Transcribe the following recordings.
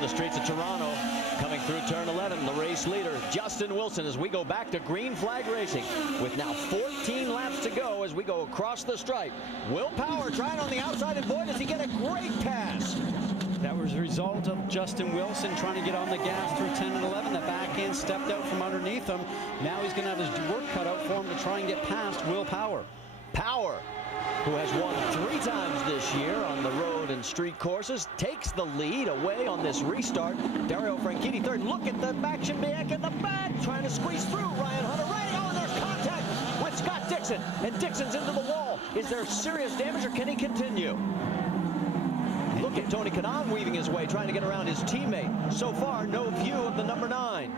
the streets of Toronto, coming through turn 11, the race leader, Justin Wilson, as we go back to green flag racing with now 14 laps to go as we go across the stripe. Will Power trying on the outside, and boy, does he get a great pass. That was a result of Justin Wilson trying to get on the gas through 10 and 11. The back end stepped out from underneath him. Now he's going to have his work cut out for him to try and get past Will Power. Power, who has won 3 times this year on the road and street courses, takes the lead away on this restart. Dario Franchitti third. Look at the action back in the back, trying to squeeze through. Ryan Hunter-Reay. Oh, there's contact with Scott Dixon, and Dixon's into the wall. Is there serious damage, or can he continue? Look at Tony Kanaan weaving his way, trying to get around his teammate. So far, no view of the number 9.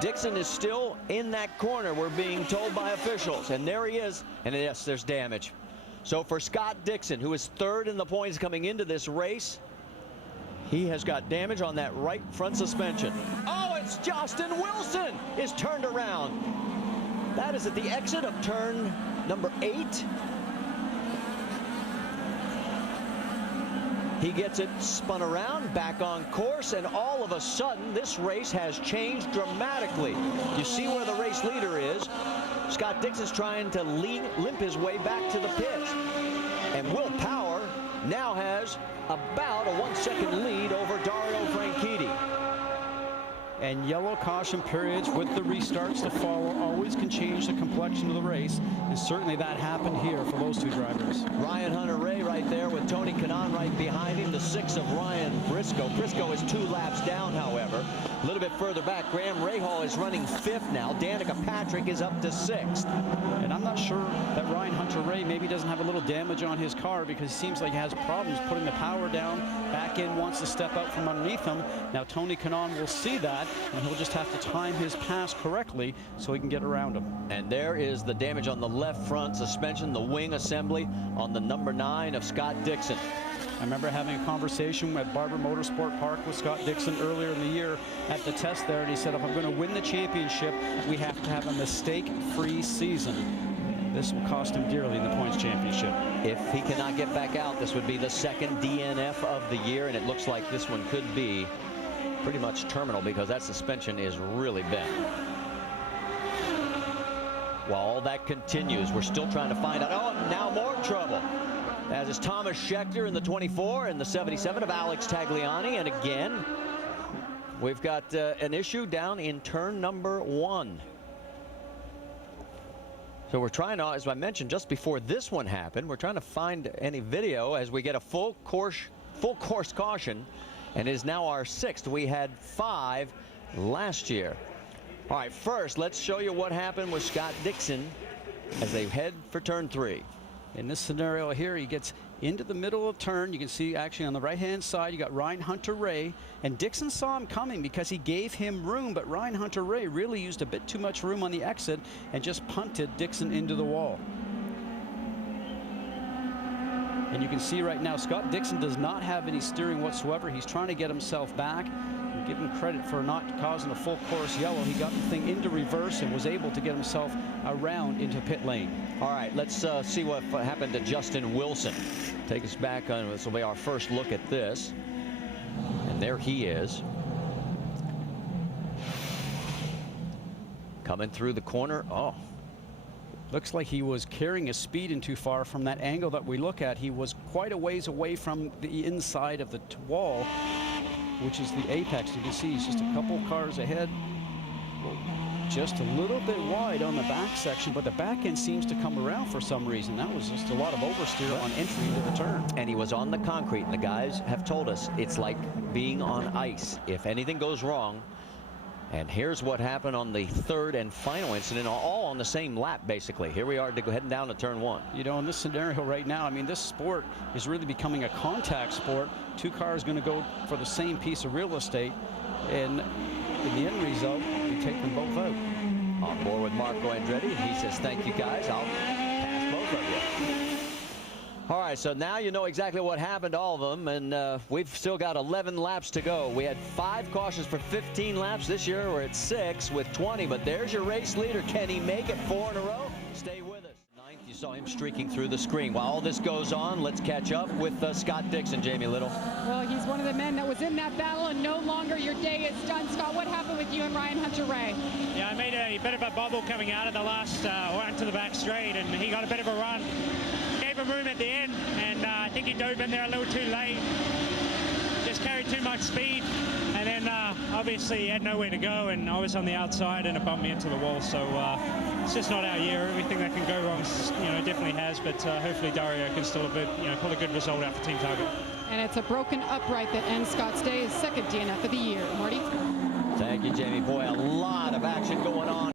Dixon is still in that corner, we're being told by officials. And there he is. And yes, there's damage. So for Scott Dixon, who is 3rd in the points coming into this race, he has got damage on that right front suspension. Oh, it's Justin Wilson is turned around. That is at the exit of turn number 8. He gets it spun around, back on course, and all of a sudden, this race has changed dramatically. You see where the race leader is. Scott Dixon's trying to limp his way back to the pits. And Will Power now has about a 1-second lead over Dario Franchitti. And yellow caution periods with the restarts to follow always can change the complexion of the race. And certainly that happened here for those 2 drivers. Ryan Hunter-Reay right there with Tony Kanaan right behind him. The 6 of Ryan Briscoe. Briscoe is 2 laps down, however. A little bit further back, Graham Rahal is running 5th now. Danica Patrick is up to 6th. And I'm not sure that Ryan Hunter-Reay maybe doesn't have a little damage on his car, because it seems like he has problems putting the power down. Back end wants to step out from underneath him. Now Tony Kanaan will see that, and he'll just have to time his pass correctly so he can get around him. And there is the damage on the left front suspension, the wing assembly on the number 9 of Scott Dixon. I remember having a conversation at Barber Motorsport Park with Scott Dixon earlier in the year at the test there, and he said, if I'm going to win the championship, we have to have a mistake-free season. This will cost him dearly in the points championship. If he cannot get back out, this would be the 2nd DNF of the year, and it looks like this one could be pretty much terminal, because that suspension is really bent. While all that continues, we're still trying to find out. Oh, now more trouble. As is Tomas Scheckter in the 24 and the 77 of Alex Tagliani. And again, we've got an issue down in turn number 1. So we're trying to, as I mentioned just before this one happened, we're trying to find any video as we get a full course caution. And it is now our 6th. We had 5 last year. All right, first, let's show you what happened with Scott Dixon as they head for turn 3. In this scenario here, he gets into the middle of turn. You can see actually on the right-hand side, you got Ryan Hunter-Reay. And Dixon saw him coming because he gave him room, but Ryan Hunter-Reay really used a bit too much room on the exit and just punted Dixon into the wall. And you can see right now, Scott Dixon does not have any steering whatsoever. He's trying to get himself back. And give him credit for not causing a full course yellow. He got the thing into reverse and was able to get himself around into pit lane. All right, let's see what happened to Justin Wilson. Take us back on, this will be our first look at this. And there he is. Coming through the corner. Oh. Looks like he was carrying his speed in too far. From that angle that we look at, he was quite a ways away from the inside of the wall, which is the apex. You can see he's just a couple cars ahead, just a little bit wide on the back section, but the back end seems to come around for some reason. That was just a lot of oversteer on entry into the turn. And he was on the concrete, and the guys have told us it's like being on ice. If anything goes wrong. And here's what happened on the 3rd and final incident, all on the same lap, basically. Here we are heading down to turn 1. You know, in this scenario right now, I mean, this sport is really becoming a contact sport. 2 cars going to go for the same piece of real estate, and in the end result, you take them both out. On board with Marco Andretti, he says, thank you guys, I'll pass both of you. All right, so now you know exactly what happened to all of them, and we've still got 11 laps to go. We had 5 cautions for 15 laps. This year we're at 6 with 20, but there's your race leader. Can he make it 4 in a row? Stay with us. 9th, you saw him streaking through the screen. While all this goes on, let's catch up with Scott Dixon. Jamie Little. Well, he's one of the men that was in that battle, and no longer your day is done. Scott, what happened with you and Ryan Hunter-Reay? Yeah, I made a bit of a bubble coming out of the last, or into the back straight, and he got a bit of a run. Gave him room at the end, and I think he dove in there a little too late. Just carried too much speed, and then obviously he had nowhere to go, and I was on the outside, and it bumped me into the wall. So it's just not our year. Everything that can go wrong, definitely has. But hopefully Dario can still pull a good result out for Team Target. And it's a broken upright that ends Scott's day, his second DNF of the year. Marty. Thank you, Jamie. Boy, a lot of action going on.